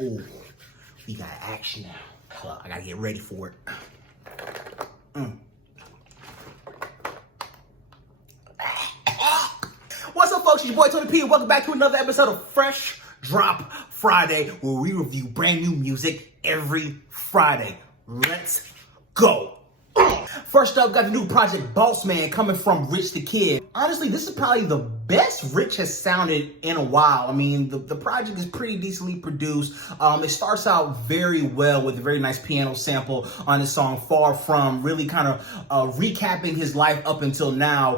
Oh, we got action now. Hold up, I gotta get ready for it. What's up, folks? It's your boy Tony P. Welcome back to another episode of Fresh Drop Friday, where we review brand new music every Friday. Let's go. First up, got the new project Boss Man coming from Rich the Kid. Honestly, this is probably the best Rich has sounded in a while. I mean, the project is pretty decently produced. It starts out very well with a very nice piano sample on the song Far From, really kind of recapping his life up until now,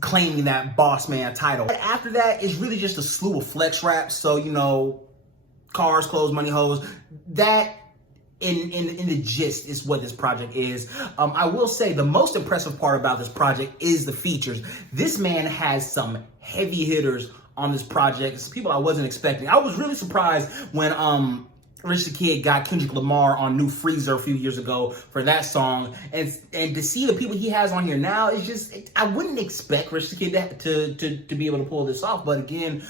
claiming that Boss Man title. And after that, it's really just a slew of flex raps. So, you know, cars, clothes, money, hoes. That in the gist is what this project is. I will say the most impressive part about this project is the features. This man has some heavy hitters on this project. It's people I wasn't expecting. I was really surprised when Rich the Kid got Kendrick Lamar on New Freezer a few years ago for that song, and to see the people he has on here now is just, I wouldn't expect Rich the Kid to be able to pull this off. But again,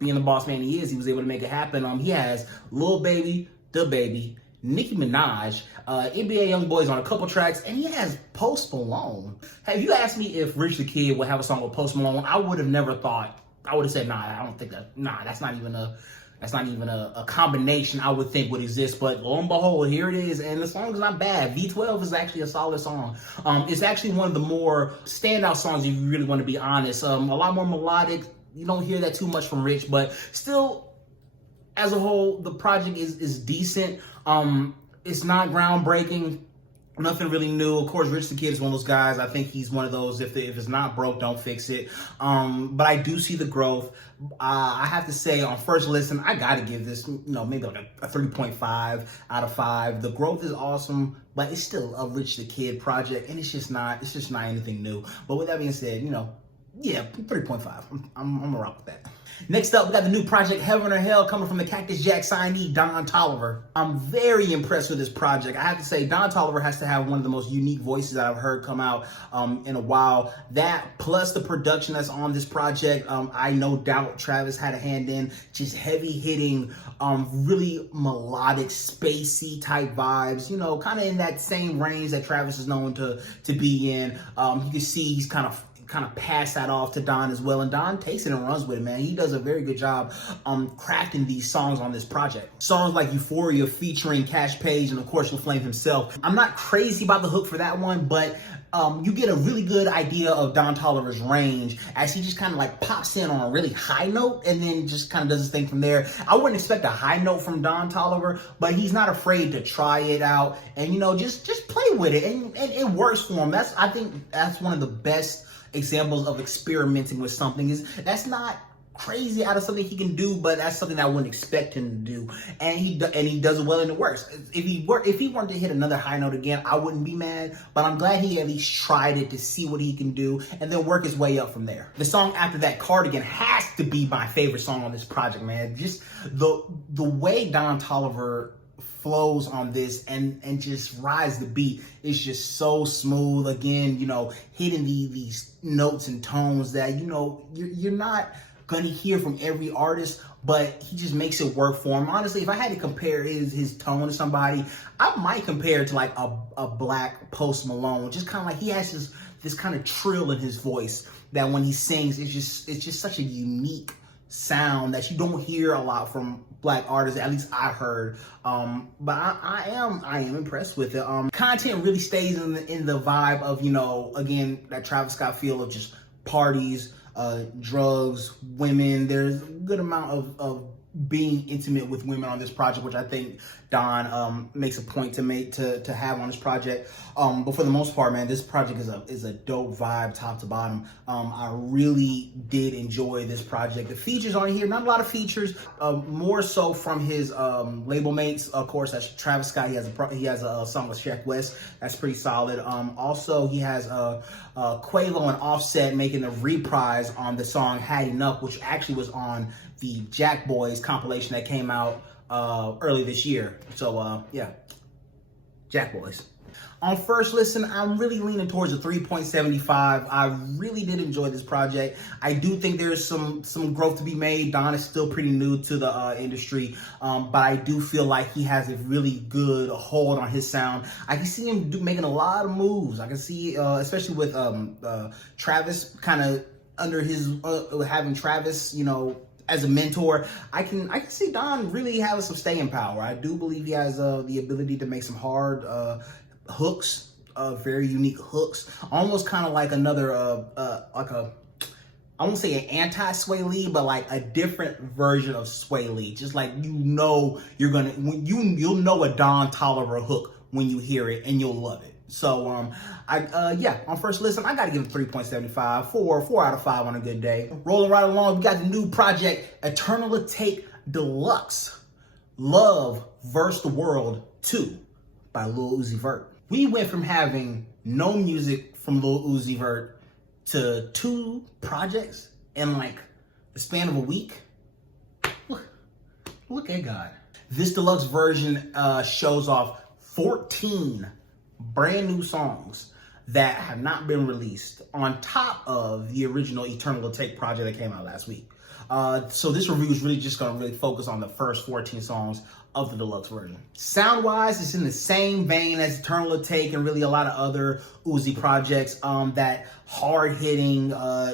being the boss man he is, he was able to make it happen. He has Lil Baby, Da Baby, Nicki Minaj, NBA Youngboy's on a couple tracks, and he has Post Malone. Have you asked me if Rich the Kid would have a song with Post Malone, I would have never thought. I would have said, nah, I don't think that. Nah, that's not even a combination I would think would exist. But lo and behold, here it is, and the song is not bad. V12 is actually a solid song. It's actually one of the more standout songs if you really want to be honest. A lot more melodic. You don't hear that too much from Rich, but still, as a whole, the project is decent. It's not groundbreaking, nothing really new. Of course, Rich the Kid is one of those guys. I think he's one of those, if it's not broke, don't fix it. But I do see the growth. I have to say, on first listen, I gotta give this, maybe like a 3.5 out of 5. The growth is awesome, but it's still a Rich the Kid project, and it's just not anything new. But with that being said, yeah, 3.5. I'm gonna rock with that. Next up, we got the new project Heaven or Hell coming from the Cactus Jack signee, Don Toliver. I'm very impressed with this project. I have to say, Don Toliver has to have one of the most unique voices that I've heard come out in a while. That, plus the production that's on this project, I no doubt Travis had a hand in. Just heavy hitting, really melodic, spacey type vibes, kind of in that same range that Travis is known to be in. You can see he's kind of pass that off to Don as well, and Don takes it and runs with it, man. He does a very good job crafting these songs on this project. Songs like Euphoria featuring Cash Page and of course Lil Flame himself. I'm not crazy about the hook for that one, but you get a really good idea of Don Toliver's range as he just kind of like pops in on a really high note and then just kind of does his thing from there. I wouldn't expect a high note from Don Toliver, but he's not afraid to try it out and just play with it, and it works for him. I think that's one of the best examples of experimenting with something. That's not crazy out of something he can do, but that's something I wouldn't expect him to do, and he does it well and it works. If he wanted to hit another high note again, I wouldn't be mad, but I'm glad he at least tried it to see what he can do and then work his way up from there. The song after that, Cardigan, has to be my favorite song on this project, man. Just the way Don Toliver flows on this and just rides the beat is just so smooth. Again, hitting these notes and tones that you're not gonna hear from every artist, but he just makes it work for him. Honestly, if I had to compare his tone to somebody, I might compare it to like a black Post Malone. Just kind of like he has this kind of trill in his voice that when he sings, it's just such a unique sound that you don't hear a lot from black artists, at least I heard. But I am impressed with it. Content really stays in the vibe of, again, that Travis Scott feel of just parties, drugs, women. There's a good amount of being intimate with women on this project, which I think Don makes a point to have on this project. But for the most part, man, this project is a dope vibe, top to bottom. I really did enjoy this project. The features on here, not a lot of features, more so from his label mates. Of course, that's Travis Scott. He has a song with Sheck West that's pretty solid. Also, he has Quavo and Offset making a reprise on the song Had Enough, which actually was on the Jack Boys compilation that came out early this year. So yeah, Jack Boys. On first listen, I'm really leaning towards a 3.75. I really did enjoy this project. I do think there's some growth to be made. Don is still pretty new to the industry, but I do feel like he has a really good hold on his sound. I can see him making a lot of moves. I can see, especially with Travis, kind of under his having Travis, you know, as a mentor. I can see Don really having some staying power. I do believe he has the ability to make some hard hooks, very unique hooks, almost kind of like another like a, I won't say an anti-Sway Lee, but like a different version of Sway Lee. Just like, you know, you'll know a Don Toliver hook when you hear it, and you'll love it. So yeah, on first listen, I gotta give it 3.75, 4 out of 5 on a good day. Rolling right along, we got the new project, Electronica Deluxe, Love vs. the World 2 by Lil Uzi Vert. We went from having no music from Lil Uzi Vert to 2 projects in like the span of a week. Look at God. This deluxe version shows off 14 brand new songs that have not been released on top of the original Eternal Take project that came out last week. So this review is really just gonna focus on the first 14 songs of the deluxe version. Sound-wise, it's in the same vein as Eternal Take and really a lot of other Uzi projects. That hard-hitting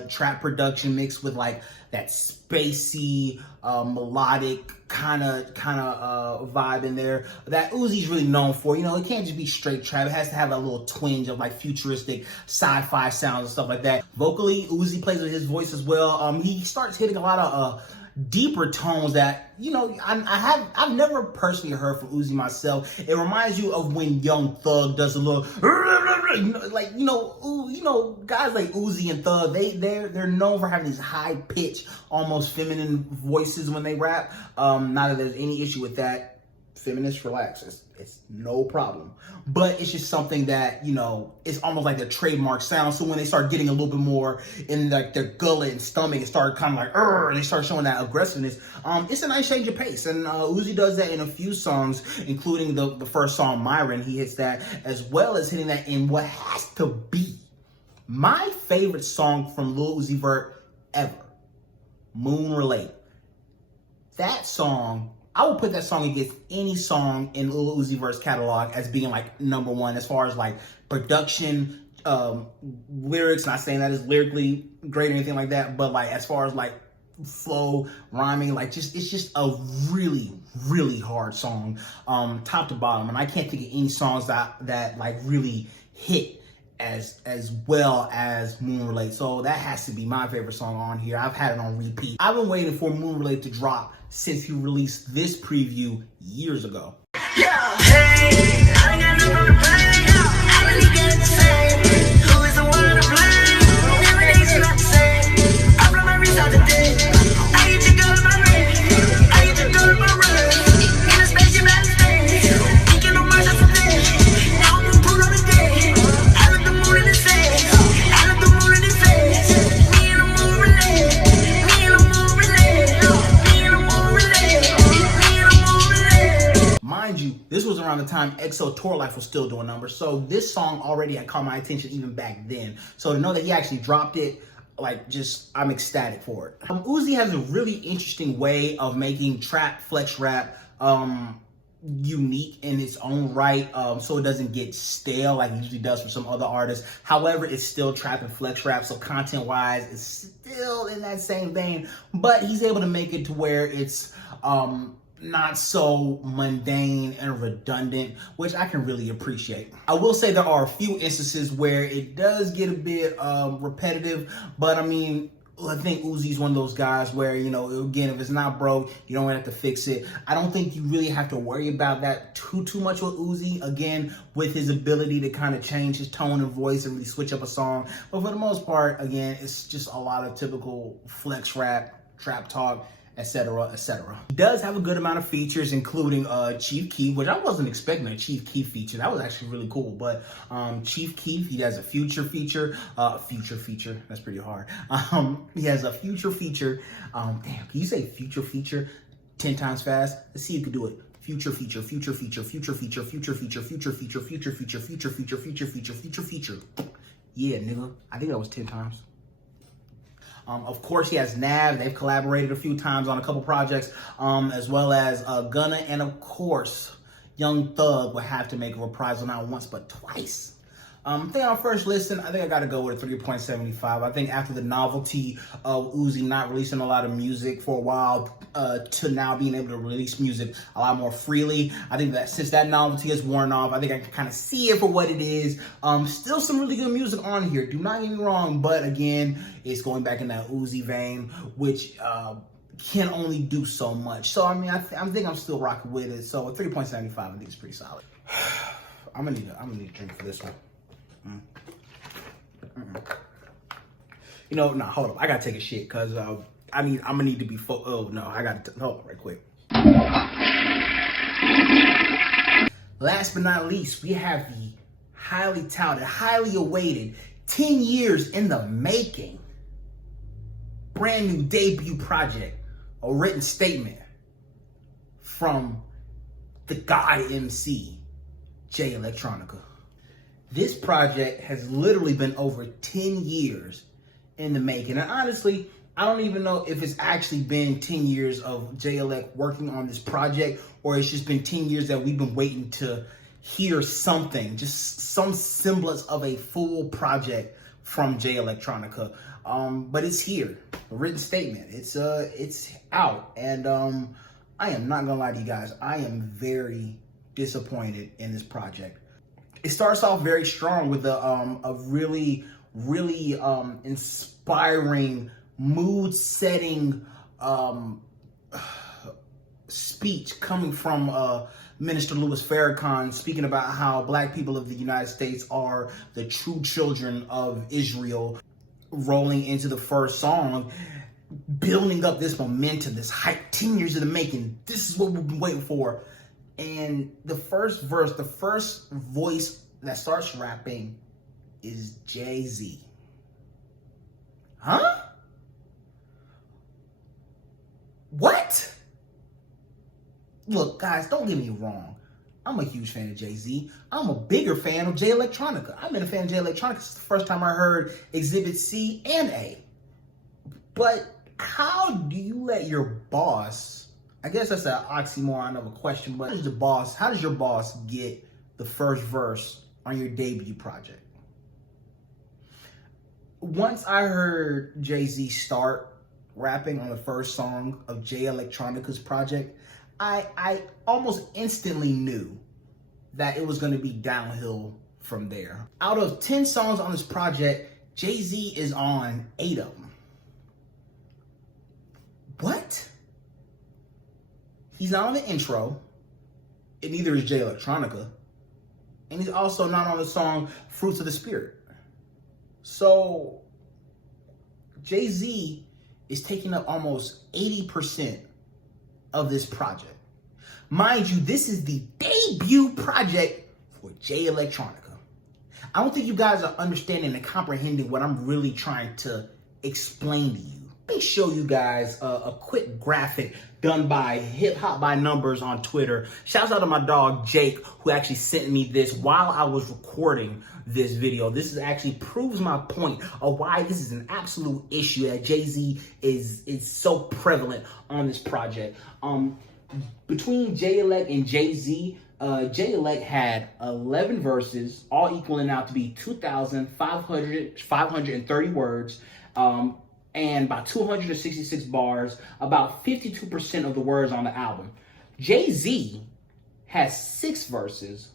trap production mixed with like that spacey, melodic kind of vibe in there that Uzi's really known for. You know, it can't just be straight trap. It has to have a little twinge of like futuristic sci-fi sounds and stuff like that. Vocally, Uzi plays with his voice as well. He starts hitting a lot of deeper tones that, you know, I've never personally heard from Uzi myself. It reminds you of when Young Thug does a little, like, you know, guys like Uzi and Thug, they're known for having these high pitched, almost feminine voices when they rap. Not that there's any issue with that. Feminists, relax. It's no problem. But it's just something that, you know, it's almost like their trademark sound. So when they start getting a little bit more in like their gullet and stomach, and start kind of like, and they start showing that aggressiveness, it's a nice change of pace. And Uzi does that in a few songs, including the first song, Myron. He hits that, as well as hitting that in what has to be my favorite song from Lil Uzi Vert ever, Moon Relate. That song, I would put that song against any song in Lil Uzi Vert's catalog as being like #1 as far as like production, lyrics. Not saying that is lyrically great or anything like that, but like as far as like flow, rhyming, like it's just a really, really hard song, top to bottom. And I can't think of any songs that like really hit as well as Moon Relate. So that has to be my favorite song on here. I've had it on repeat. I've been waiting for Moon Relate to drop since he released this preview years ago. Yeah, hey, I got nothing to play. I really got to say, who is the one to blame? Every day's not the same. I blow my wrist out the day. I get to go to my range. I get to go to my run. In a spaceship out of space. Thinking on Mars after day. Now I'm gonna pull on the day. I look the moon in his face. I look the moon in his face. Me and the moon relate. Me and the moon relate. Me and the moon relate. Me and the moon relate. Mind you, this was around the time EXO Tour Life was still doing numbers, so this song already had caught my attention even back then. So to know that he actually dropped it, like, just, I'm ecstatic for it. Uzi has a really interesting way of making trap, flex rap, unique in its own right, so it doesn't get stale like it usually does for some other artists. However, it's still trap and flex rap, so content-wise, it's still in that same vein, but he's able to make it to where it's, not so mundane and redundant, which I can really appreciate. I will say there are a few instances where it does get a bit repetitive, but I mean, I think Uzi's one of those guys where, you know, again, if it's not broke, you don't have to fix it. I don't think you really have to worry about that too much with Uzi, again, with his ability to kind of change his tone and voice and really switch up a song. But for the most part, again, it's just a lot of typical flex rap, trap talk, etc., etc. He does have a good amount of features, including Chief Keef, which I wasn't expecting a Chief Keef feature. That was actually really cool. But Chief Keef, he has a future feature. That's pretty hard. He has a future feature. Damn, can you say future feature 10 times fast? Let's see if you can do it. Future feature, future feature, future feature, future feature, future feature, future feature, future feature, future feature, future feature. Yeah, nigga. I think that was 10 times. Of course, he has Nav. They've collaborated a few times on a couple projects, as well as Gunna, and of course, Young Thug would have to make a reprisal not once but twice. I think on first listen, I think I got to go with a 3.75. I think after the novelty of Uzi not releasing a lot of music for a while to now being able to release music a lot more freely, I think that since that novelty has worn off, I think I can kind of see it for what it is. Still some really good music on here, do not get me wrong, but again, it's going back in that Uzi vein, which can only do so much. So, I mean, I think I'm still rocking with it. So, a 3.75, I think it's pretty solid. I'm gonna need a drink for this one. You know, nah, hold up. I gotta take a shit because I'm gonna need to be oh no, I gotta hold on right quick. Last but not least, we have the highly touted, highly awaited, 10 years in the making, brand new debut project, a written statement from the God MC, Jay Electronica. This project has literally been over 10 years in the making. And honestly, I don't even know if it's actually been 10 years of Jay Elect working on this project, or it's just been 10 years that we've been waiting to hear something, just some semblance of a full project from Jay Electronica. But it's here, a written statement. It's out. And I am not gonna lie to you guys, I am very disappointed in this project. It starts off very strong with a really inspiring, mood-setting speech coming from Minister Louis Farrakhan, speaking about how Black people of the United States are the true children of Israel, rolling into the first song, building up this momentum, this hype, 10 years in the making. This is what we've been waiting for. And the first verse, the first voice that starts rapping is Jay-Z. Huh? What? Look, guys, don't get me wrong. I'm a huge fan of Jay-Z. I'm a bigger fan of Jay Electronica. I've been a fan of Jay Electronica since the first time I heard Exhibit C and A. But how do you let your boss, I guess that's an oxymoron of a question, but how does your boss get the first verse on your debut project? Once I heard Jay-Z start rapping on the first song of Jay Electronica's project, I almost instantly knew that it was going to be downhill from there. Out of 10 songs on this project, Jay-Z is on 8 of them. What? He's not on the intro, and neither is Jay Electronica, and he's also not on the song Fruits of the Spirit. So, Jay-Z is taking up almost 80% of this project. Mind you, this is the debut project for Jay Electronica. I don't think you guys are understanding and comprehending what I'm really trying to explain to you. Let me show you guys a quick graphic done by Hip Hop by Numbers on Twitter. Shouts out to my dog Jake, who actually sent me this while I was recording this video. This actually proves my point of why this is an absolute issue that Jay-Z is so prevalent on this project. Between Jay Elect and Jay-Z, Jay Elect had 11 verses, all equaling out to be 2,530 words, and about 266 bars, about 52% of the words on the album. Jay-Z has 6 verses,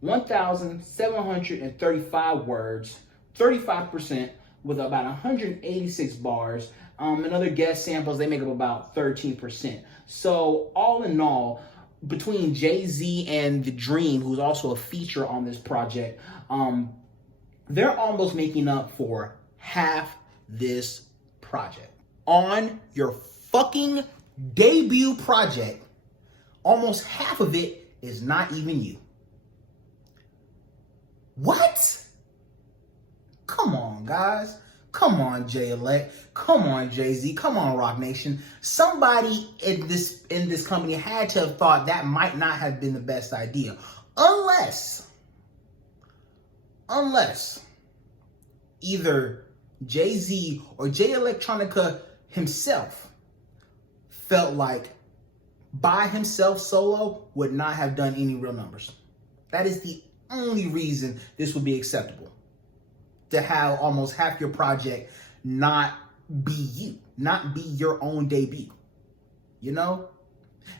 1,735 words, 35%, with about 186 bars. And other guest samples, they make up about 13%. So all in all, between Jay-Z and The Dream, who's also a feature on this project, they're almost making up for half this project. On your fucking debut project, almost half of it is not even you. What? Come on, guys. Come on, Jay Elect. Come on, Jay-Z. Come on, Rock Nation. Somebody in this company had to have thought that might not have been the best idea. Unless either Jay-Z or Jay Electronica himself felt like by himself solo would not have done any real numbers. That is the only reason this would be acceptable. To have almost half your project not be you, not be your own debut. You know?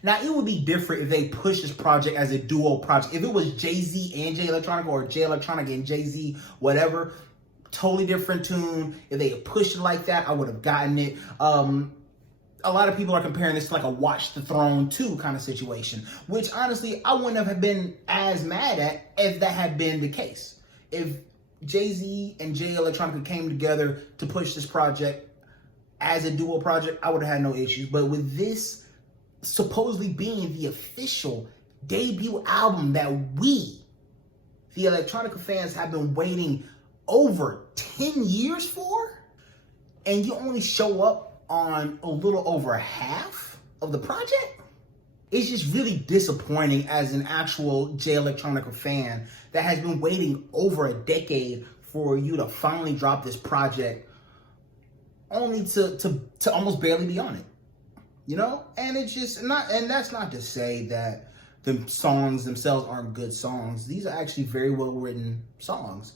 Now, it would be different if they pushed this project as a duo project. If it was Jay-Z and Jay Electronica, or Jay Electronica and Jay-Z, whatever, totally different tune. If they had pushed it like that, I would have gotten it. A lot of people are comparing this to like a Watch the Throne 2 kind of situation, which honestly, I wouldn't have been as mad at if that had been the case. If Jay-Z and Jay Electronica came together to push this project as a duo project, I would have had no issues. But with this supposedly being the official debut album that we, the Electronica fans, have been waiting over 10 years for, and you only show up on a little over half of the project, it's just really disappointing as an actual Jay Electronica fan that has been waiting over a decade for you to finally drop this project, only to almost barely be on it. You know? And it's just not, and that's not to say that the songs themselves aren't good songs. These are actually very well written songs.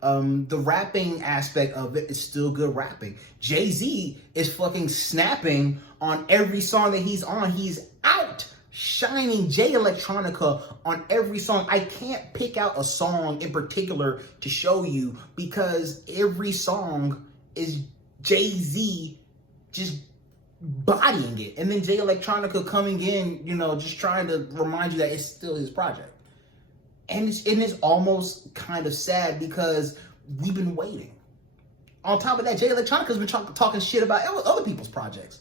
The rapping aspect of it is still good rapping. Jay-Z is fucking snapping on every song that he's on. He's outshining Jay Electronica on every song. I can't pick out a song in particular to show you because every song is Jay-Z just bodying it. And then Jay Electronica coming in, you know, just trying to remind you that it's still his project. And it's almost kind of sad because we've been waiting. On top of that, Jay Electronica's been talking shit about other people's projects.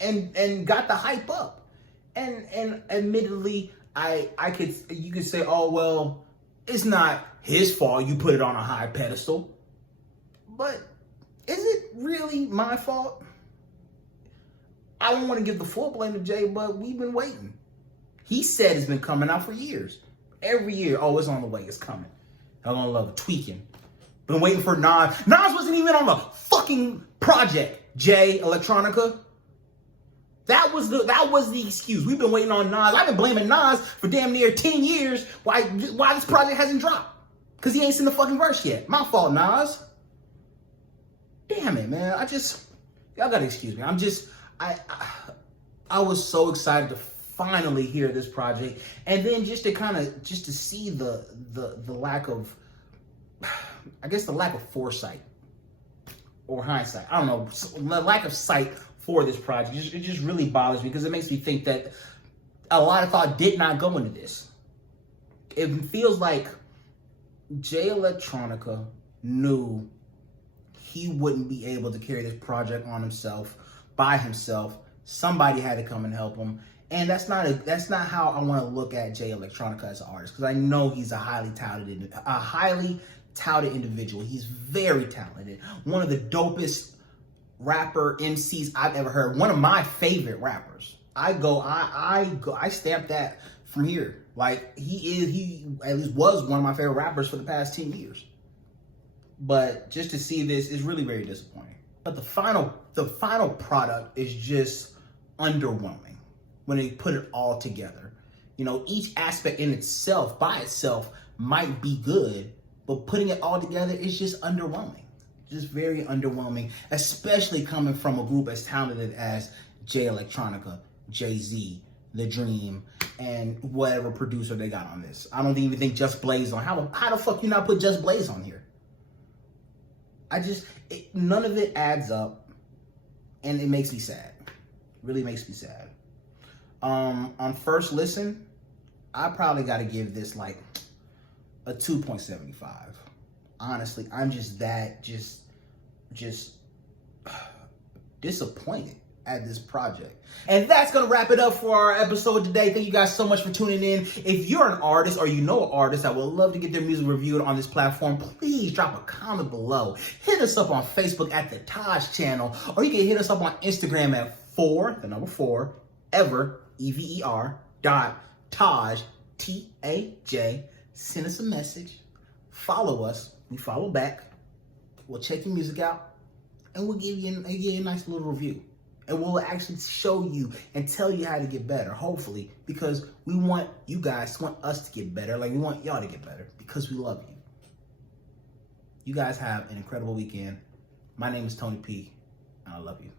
And got the hype up. And admittedly, you could say, oh, well, it's not his fault you put it on a high pedestal. But is it really my fault? I don't want to give the full blame to Jay, but we've been waiting. He said it's been coming out for years. Every year, oh, it's on the way, it's coming. Hell on love, tweaking. Been waiting for Nas. Nas wasn't even on the fucking project, Jay Electronica. That was the excuse. We've been waiting on Nas. I've been blaming Nas for damn near 10 years why this project hasn't dropped. Because he ain't seen the fucking verse yet. My fault, Nas. Damn it, man. Y'all gotta excuse me. I was so excited to finally hear this project, and then just to see the lack of, I guess, the lack of foresight or hindsight. I don't know, the lack of sight for this project. It just really bothers me because it makes me think that a lot of thought did not go into this. It feels like Jay Electronica knew he wouldn't be able to carry this project on himself, by himself. Somebody had to come and help him. And that's not how I want to look at Jay Electronica as an artist, because I know he's a highly touted individual. He's very talented. One of the dopest rapper MCs I've ever heard. One of my favorite rappers. I stamp that from here. Like, he at least was one of my favorite rappers for the past 10 years. But just to see this is really very disappointing. But the final product is just underwhelming when they put it all together. You know, each aspect in itself, by itself, might be good, but putting it all together is just underwhelming. Just very underwhelming, especially coming from a group as talented as Jay Electronica, Jay-Z, The Dream, and whatever producer they got on this. I don't even think Just Blaze on. How the fuck you not put Just Blaze on here? None of it adds up, and it makes me sad. Really makes me sad. On first listen, I probably got to give this like a 2.75. Honestly, I'm just disappointed. at this project. And that's going to wrap it up for our episode today. Thank you guys so much for tuning in. If you're an artist or you know an artist that would love to get their music reviewed on this platform, please drop a comment below. Hit us up on Facebook at the TAJ Channel, or you can hit us up on Instagram at 4 ever, EVER, .TAJ, TAJ. Send us a message. Follow us. We follow back. We'll check your music out, and we'll give you a nice little review. And we'll actually show you and tell you how to get better, hopefully, because we want you guys, want us to get better, like we want y'all to get better, because we love you. You guys have an incredible weekend. My name is Tony P, and I love you.